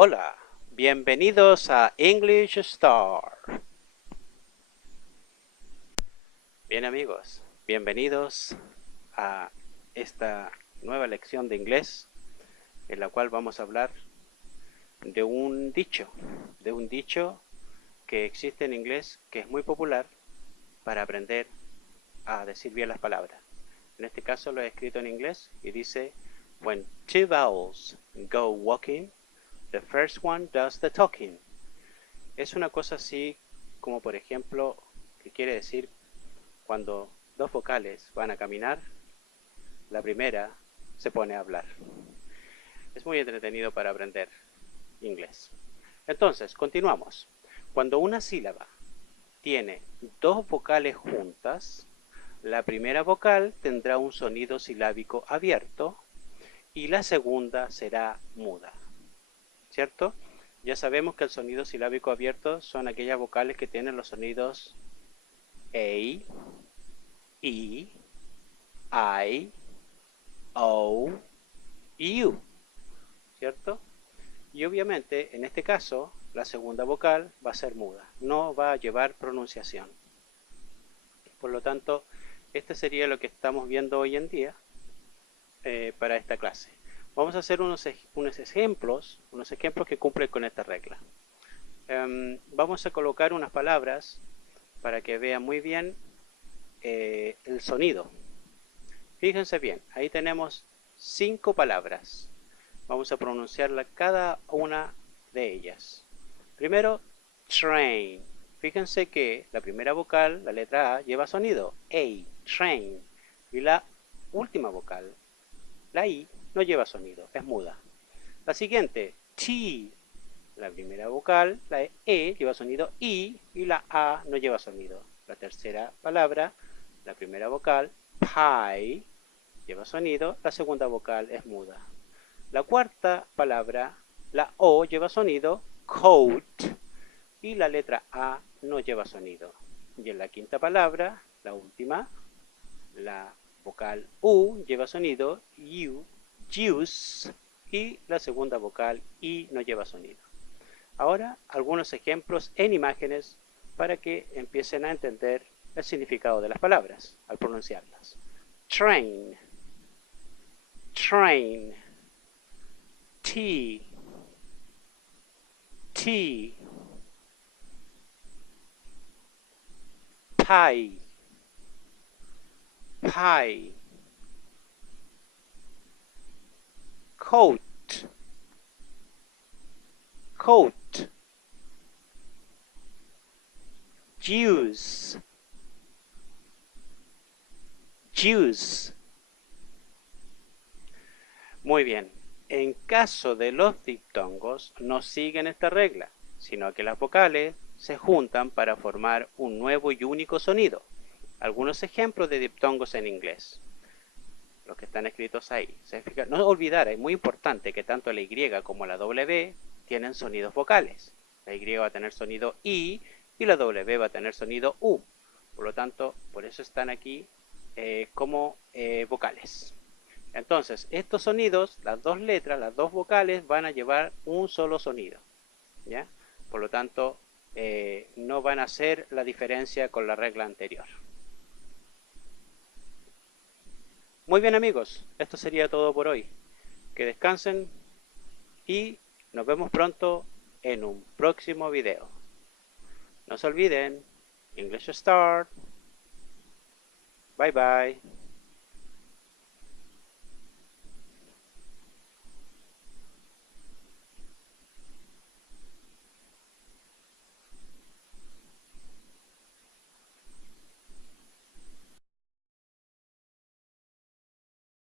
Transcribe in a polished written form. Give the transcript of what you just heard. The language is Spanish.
Hola, bienvenidos a English Star. Bien amigos, bienvenidos a esta nueva lección de inglés en la cual vamos a hablar de un dicho que existe en inglés que es muy popular para aprender a decir bien las palabras. En este caso lo he escrito en inglés y dice: When two vowels go walking, the first one does the talking. Es una cosa así como, por ejemplo, que quiere decir cuando dos vocales van a caminar, la primera se pone a hablar. Es muy entretenido para aprender inglés. Entonces, continuamos. Cuando una sílaba tiene dos vocales juntas, la primera vocal tendrá un sonido silábico abierto y la segunda será muda, ¿cierto? Ya sabemos que el sonido silábico abierto son aquellas vocales que tienen los sonidos A, E, I, O y U, ¿cierto? Y obviamente, en este caso, la segunda vocal va a ser muda, no va a llevar pronunciación. Por lo tanto, este sería lo que estamos viendo hoy en día para esta clase. Vamos a hacer unos ejemplos que cumplen con esta regla. Vamos a colocar unas palabras para que vean muy bien el sonido. Fíjense bien, ahí tenemos 5 palabras. Vamos a pronunciarla cada una de ellas. Primero, train. Fíjense que la primera vocal, la letra A, lleva sonido. A, train. Y la última vocal, la I, no lleva sonido, es muda. La siguiente, T. La primera vocal, la E, lleva sonido I y la A no lleva sonido. La tercera palabra, la primera vocal, pie, lleva sonido, la segunda vocal es muda. La cuarta palabra, la O, lleva sonido, coat, y la letra A no lleva sonido. Y en la quinta palabra, la última, la vocal U lleva sonido, U, juice, y la segunda vocal I no lleva sonido. Ahora, algunos ejemplos en imágenes para que empiecen a entender el significado de las palabras al pronunciarlas. Train, train, tea, tea, pie, pie, coat, coat, juice, juice. Muy bien, en caso de los diptongos no siguen esta regla, sino que las vocales se juntan para formar un nuevo y único sonido. Algunos ejemplos de diptongos en inglés, los que están escritos ahí. No olvidar, es muy importante que tanto la Y como la W tienen sonidos vocales. La Y va a tener sonido I y la W va a tener sonido U. Por lo tanto, por eso están aquí como vocales. Entonces, estos sonidos, las dos letras, las dos vocales, van a llevar un solo sonido, ¿ya? Por lo tanto, no van a hacer la diferencia con la regla anterior. Muy bien amigos, esto sería todo por hoy. Que descansen y nos vemos pronto en un próximo video. No se olviden, English Start. Bye bye.